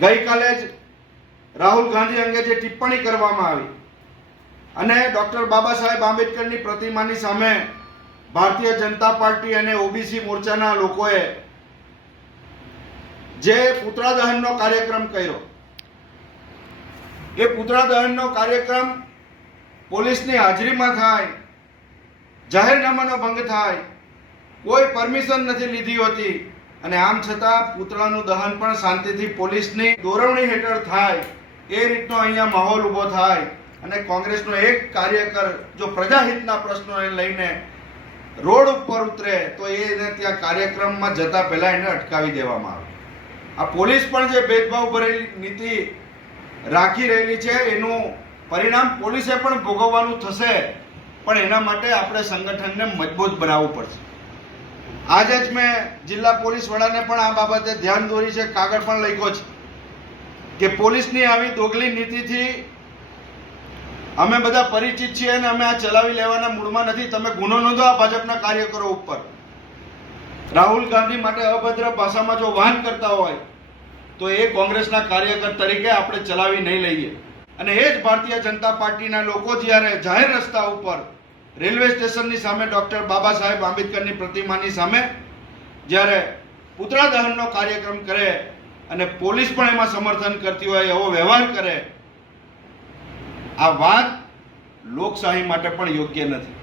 ગઈકાલે જ રાહુલ ગાંધી અંગે જે ટિપ્પણી કરવામાં આવી અને ડૉક્ટર બાબા સાહેબ આંબેડકરની પ્રતિમાની સામે ભારતીય જનતા પાર્ટી અને ઓબીસી મોરચાના લોકોએ જે પુતળા દહનનો કાર્યક્રમ કર્યો, એ પુતળા દહનનો કાર્યક્રમ પોલીસની હાજરીમાં થાય, જાહેરનામાનો ભંગ થાય, કોઈ પરમિશન નથી લીધી હોતી અને આમ છતાં પુતળાનું દહન પણ શાંતિથી પોલીસની દોરવણી હેઠળ થાય, એ રીતનો અહીંયા માહોલ ઊભો થાય અને કોંગ્રેસનો એક કાર્યકર જો પ્રજાહિતના પ્રશ્નોને લઈને રોડ ઉપર ઉતરે તો એને ત્યાં કાર્યક્રમમાં જતા પહેલા એને અટકાવી દેવામાં આવે. આ પોલીસ પણ જે ભેદભાવ ભરેલી નીતિ રાખી રહેલી છે એનું પરિણામ પોલીસે પણ ભોગવવાનું થશે, પણ એના માટે આપણે સંગઠનને મજબૂત બનાવવું પડશે. આજે જ મેં જિલ્લા પોલીસ વડાને પણ આ બાબતે ધ્યાન દોરી છે, કાગળ પણ લખ્યો છે કે પોલીસની આવી દોગલી નીતિથી અમે બધા પરિચિત છીએ અને અમે આ ચલાવી લેવાના મૂડમાં નથી. તમે ગુનો નોંધો આ ભાજપના કાર્યકરો ઉપર. રાહુલ ગાંધી માટે અભદ્ર ભાષામાં જો વાહન કરતા હોય તો એ કોંગ્રેસના કાર્યકર તરીકે આપણે ચલાવી નહીં લઈએ. અને એ જ ભારતીય જનતા પાર્ટીના લોકો જ્યારે જાહેર રસ્તા ઉપર રેલવે સ્ટેશનની સામે ડૉક્ટર બાબા સાહેબ આંબેડકરની પ્રતિમાની સામે જ્યારે પુતળા દહનનો કાર્યક્રમ કરે અને પોલીસ પણ એમાં સમર્થન કરતી હોય એવો વ્યવહાર કરે, આ વાત લોકશાહી માટે પણ યોગ્ય નથી.